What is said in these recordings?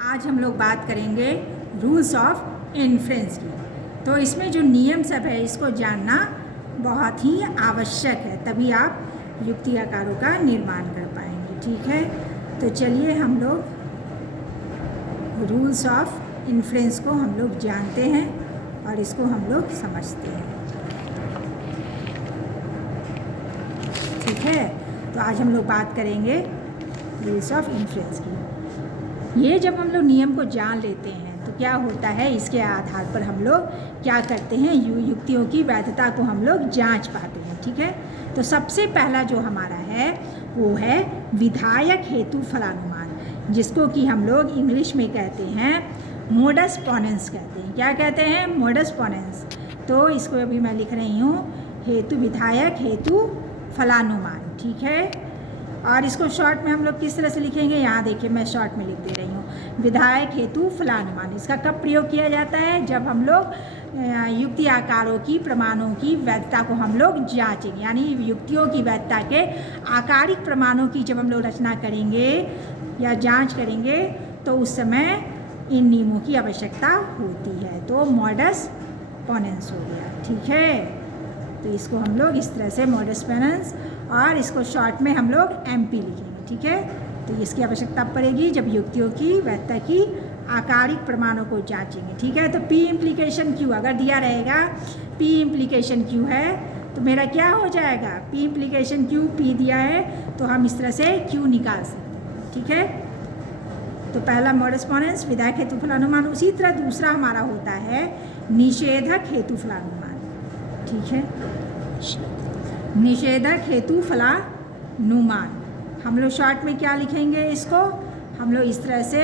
आज हम लोग बात करेंगे रूल्स ऑफ इन्फ्रेंस की। तो इसमें जो नियम सब है इसको जानना बहुत ही आवश्यक है, तभी आप युक्ति आकारों का निर्माण कर पाएंगे। ठीक है, तो चलिए हम लोग रूल्स ऑफ इन्फ्रेंस को हम लोग जानते हैं और इसको हम लोग समझते हैं। ठीक है, तो आज हम लोग बात करेंगे रूल्स ऑफ इन्फ्रेंस की। ये जब हम लोग नियम को जान लेते हैं तो क्या होता है, इसके आधार पर हम लोग क्या करते हैं, युक्तियों की वैधता को हम लोग जांच पाते हैं। ठीक है, तो सबसे पहला जो हमारा है वो है विधायक हेतु फलानुमान, जिसको कि हम लोग इंग्लिश में कहते हैं मोडस पोनेंस कहते हैं। क्या कहते हैं? मोडस पोनेंस। तो इसको अभी मैं लिख रही हूँ हेतु, विधायक हेतु फलानुमान। ठीक है, और इसको शॉर्ट में हम लोग किस तरह से लिखेंगे, यहाँ देखिए मैं शॉर्ट में लिख दे रही हूँ, विधायक हेतु फलानुमान। इसका कब प्रयोग किया जाता है? जब हम लोग युक्ति आकारों की प्रमाणों की वैधता को हम लोग जांचेंगे, यानी युक्तियों की वैधता के आकारिक प्रमाणों की जब हम लोग रचना करेंगे या जांच करेंगे तो उस समय इन नियमों की आवश्यकता होती है। तो मॉडस पोनेंस हो गया। ठीक है, तो इसको हम लोग इस तरह से मॉडस पोनेंस, और इसको शॉर्ट में हम लोग MP लिखेंगे। ठीक है, तो इसकी आवश्यकता पड़ेगी जब युक्तियों की वैधता की आकारिक प्रमाणों को जांचेंगे। ठीक है, तो P इम्प्लीकेशन Q अगर दिया रहेगा, P इम्प्लीकेशन Q है तो मेरा क्या हो जाएगा, P इम्प्लीकेशन Q, P दिया है तो हम इस तरह से Q निकाल सकते हैं। ठीक है, तो पहला मॉडस पोनेंस विधायक हेतु फलानुमान। उसी तरह दूसरा हमारा होता है निषेधक हेतु फलानुमान। ठीक है, निषेधक हेतु फलानुमान हम लोग शॉर्ट में क्या लिखेंगे, इसको हम लोग इस तरह से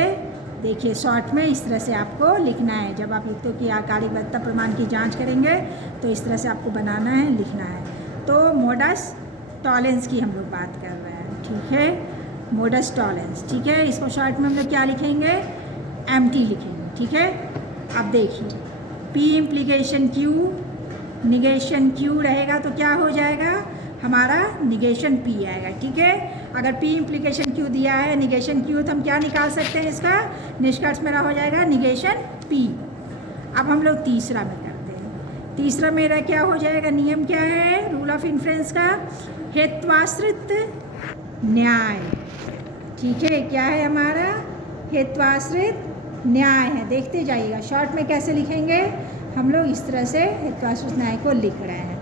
देखिए, शॉर्ट में इस तरह से आपको लिखना है। जब आप युक्तियों की आकारिक वैधता प्रमाण की जांच करेंगे तो इस तरह से आपको बनाना है, लिखना है। तो मोडस टॉलेंस की हम लोग बात कर रहे हैं। ठीक है, मोडस टॉलेंस। ठीक है, इसको शॉर्ट में हम लोग क्या लिखेंगे, MT लिखेंगे। ठीक है, अब देखिए P implication Q, negation Q रहेगा तो क्या हो जाएगा, हमारा निगेशन P आएगा। ठीक है, अगर P इम्प्लीकेशन Q दिया है, निगेशन Q, तो हम क्या निकाल सकते हैं, इसका निष्कर्ष मेरा हो जाएगा निगेशन P। अब हम लोग तीसरा में करते हैं। तीसरा मेरा क्या हो जाएगा, नियम क्या है रूल ऑफ इन्फ्रेंस का, हेत्वाश्रित न्याय। ठीक है, क्या है हमारा, हेत्वाश्रित न्याय है। देखते जाइएगा शॉर्ट में कैसे लिखेंगे, हम लोग इस तरह से हेत्वाश्रित न्याय को लिख रहे हैं।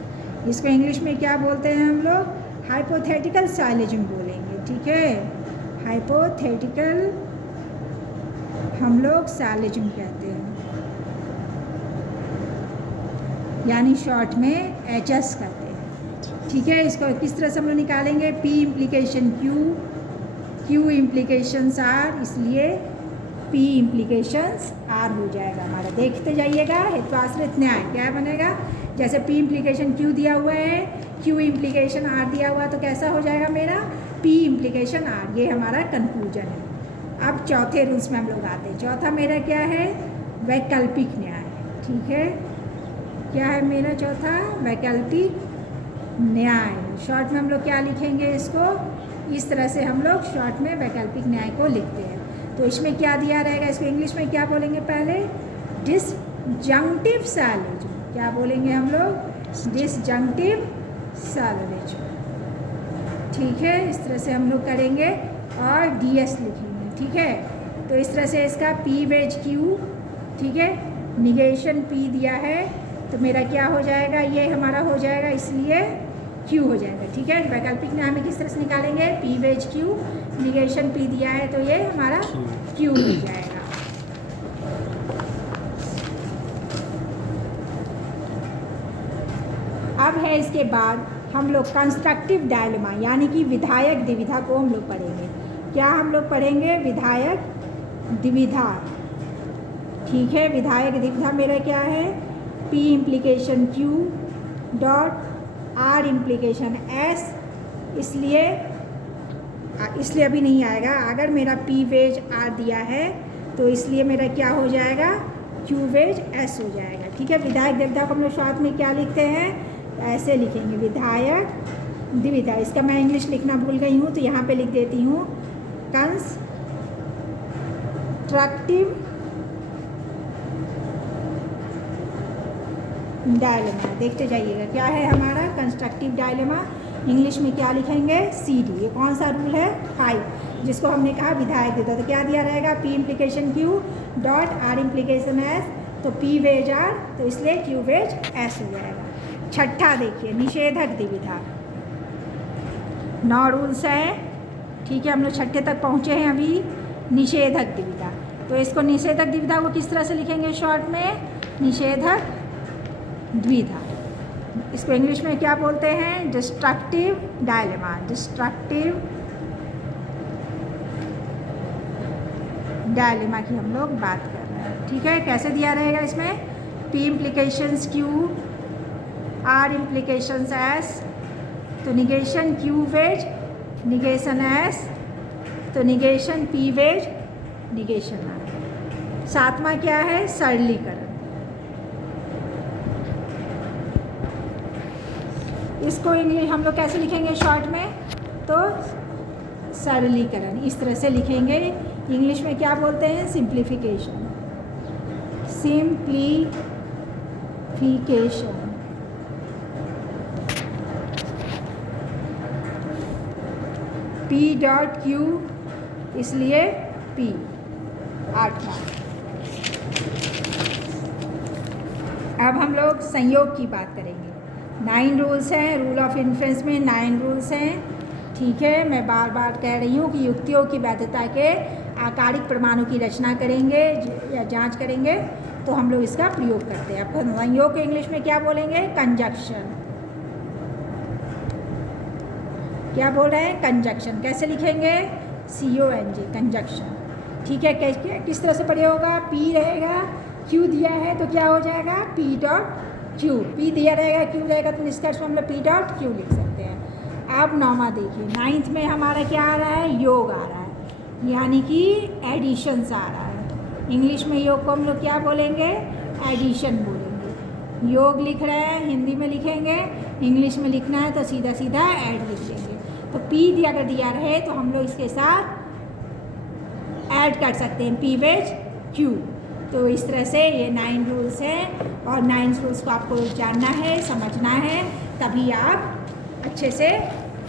इसको इंग्लिश में क्या बोलते हैं हम लोग, हाइपोथेटिकल साइलेजम बोलेंगे। ठीक है, हाइपोथेटिकल हम लोग साइलेजम कहते हैं, यानी शॉर्ट में HS कहते हैं। ठीक है, इसको किस तरह से हम लोग निकालेंगे, P implication Q, Q implications R, इसलिए P इम्प्लीकेशंस R हो जाएगा हमारा। देखते जाइएगा हेत्वाश्रित न्याय क्या बनेगा, जैसे P इम्प्लीकेशन Q दिया हुआ है, Q इम्प्लीकेशन R दिया हुआ, तो कैसा हो जाएगा मेरा, P इम्प्लीकेशन R। ये हमारा कंक्लूजन है। अब चौथे रूल्स में हम लोग आते हैं। चौथा मेरा क्या है, वैकल्पिक न्याय। ठीक है, क्या है मेरा चौथा, वैकल्पिक न्याय। शॉर्ट में हम लोग क्या लिखेंगे, इसको इस तरह से हम लोग शॉर्ट में वैकल्पिक न्याय को लिखते हैं। तो इसमें क्या दिया रहेगा, इसको इंग्लिश में क्या बोलेंगे, पहले डिसजंक्टिव साइलेज। क्या बोलेंगे हम लोग, डिसजंक्टिव साइलेज। ठीक है, इस तरह से हम लोग करेंगे और DS लिखेंगे। ठीक है, तो इस तरह से इसका P वेज Q, ठीक है, निगेशन P दिया है तो मेरा क्या हो जाएगा, ये हमारा हो जाएगा, इसलिए Q हो जाएगा। ठीक है, वैकल्पिक न्याय में किस तरह से निकालेंगे, P wedge Q, negation P दिया है तो ये हमारा Q हो जाएगा। अब है इसके बाद हम लोग कंस्ट्रक्टिव डायलेमा, यानी कि विधायक द्विविधा को हम लोग पढ़ेंगे। क्या हम लोग पढ़ेंगे, विधायक द्विविधा। ठीक है, विधायक द्विविधा मेरा क्या है, P implication Q dot R implication S, इसलिए अभी नहीं आएगा। अगर मेरा P वेज R दिया है तो इसलिए मेरा क्या हो जाएगा, Q वेज S हो जाएगा। ठीक है, विधायक द्विविधा को हम लोग शॉर्ट में क्या लिखते हैं, ऐसे लिखेंगे, विधायक द्विविधा। इसका मैं इंग्लिश लिखना भूल गई हूँ तो यहाँ पे लिख देती हूँ, कंस कंस्ट्रक्टिव डायलेमा। देखते जाइएगा क्या है हमारा कंस्ट्रक्टिव डायलेमा। इंग्लिश में क्या लिखेंगे? CD। ये कौन सा रूल है? 5, जिसको हमने कहा विधायक देता। तो क्या दिया रहेगा? P implication Q dot R implication S, तो P वेज R, तो इसलिए Q वेज S हो जाएगा। छठा देखिए, निषेधक द्विविधा। 9 रूल्स हैं, ठीक है, हम लोग छठे तक पहुँचे हैं अभी। निषेधक द्विविधा, तो इसको निषेधक द्विविधा को किस तरह से लिखेंगे शॉर्ट में? निषेधक द्विधा। इसको इंग्लिश में क्या बोलते हैं? Destructive dilemma. डिस्ट्रक्टिव डायलेमा की हम लोग बात कर रहे हैं, ठीक है। कैसे दिया रहेगा इसमें? P implications Q, R implications S, तो negation Q wedge, negation S, तो negation P wedge, negation R। सातवां क्या है? सरलीकरण। इसको इंग्लिश हम लोग कैसे लिखेंगे शॉर्ट में? तो सरलीकरण इस तरह से लिखेंगे। इंग्लिश में क्या बोलते हैं? Simplification. Simplification. P dot Q, इसलिए P। 8वां। अब हम लोग संयोग की बात करेंगे। 9 रूल्स हैं, रूल ऑफ इन्फ्रेंस में 9 रूल्स हैं, ठीक है। मैं बार बार कह रही हूँ कि युक्तियों की वैधता के आकारिक प्रमाणों की रचना करेंगे या जांच करेंगे तो हम लोग इसका प्रयोग करते हैं। अब संयोग के इंग्लिश में क्या बोलेंगे? कंजक्शन। क्या बोल रहे हैं? कंजक्शन। कैसे लिखेंगे? CONG, कंजक्शन, ठीक है। किस तरह से प्रयोग होगा? P रहेगा, Q दिया है तो क्या हो जाएगा? P dot Q। P दिया रहेगा, Q रहेगा, तो निष्कर्ष में हम लोग P डॉट Q लिख सकते हैं। अब 9वां देखिए। 9th में हमारा क्या आ रहा है? योग आ रहा है, यानी कि एडिशंस आ रहा है। इंग्लिश में योग को हम लोग क्या बोलेंगे? एडिशन बोलेंगे। योग लिख रहे हैं, हिंदी में लिखेंगे, इंग्लिश में लिखना है तो सीधा सीधा ऐड लिख देंगे। तो P अगर दिया रहे तो हम लोग इसके साथ ऐड कर सकते हैं, P वेज Q। तो इस तरह से ये 9 रूल्स हैं और 9 रूल्स को आपको जानना है, समझना है, तभी आप अच्छे से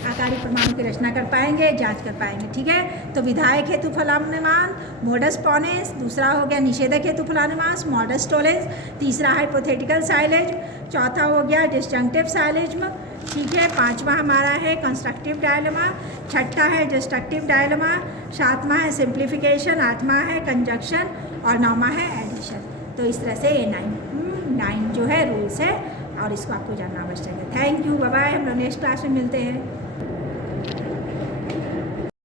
आकारिक प्रमाणों की रचना कर पाएंगे, जांच कर पाएंगे, ठीक है। तो विधायक हेतु फलानुमान, मोडस पोनेंस, दूसरा हो गया निषेधक हेतु फलानुमान, मॉडस टोलेंस, तीसरा हाइपोथेटिकल साइलेज, चौथा हो गया डिस्जंक्टिव साइलेज्म, ठीक है। 5वां हमारा है कंस्ट्रक्टिव डायलेमा, छठा है डिस्ट्रक्टिव डायलेमा, 7वां है सिंप्लीफिकेशन, 8वां है कंजक्शन और 9वां है एडिशन। तो इस तरह से ये 9 जो है रूल्स है और इसको आपको जानना आवश्यक है। Thank you, bye bye. हम लोग नेक्स्ट क्लास में मिलते हैं।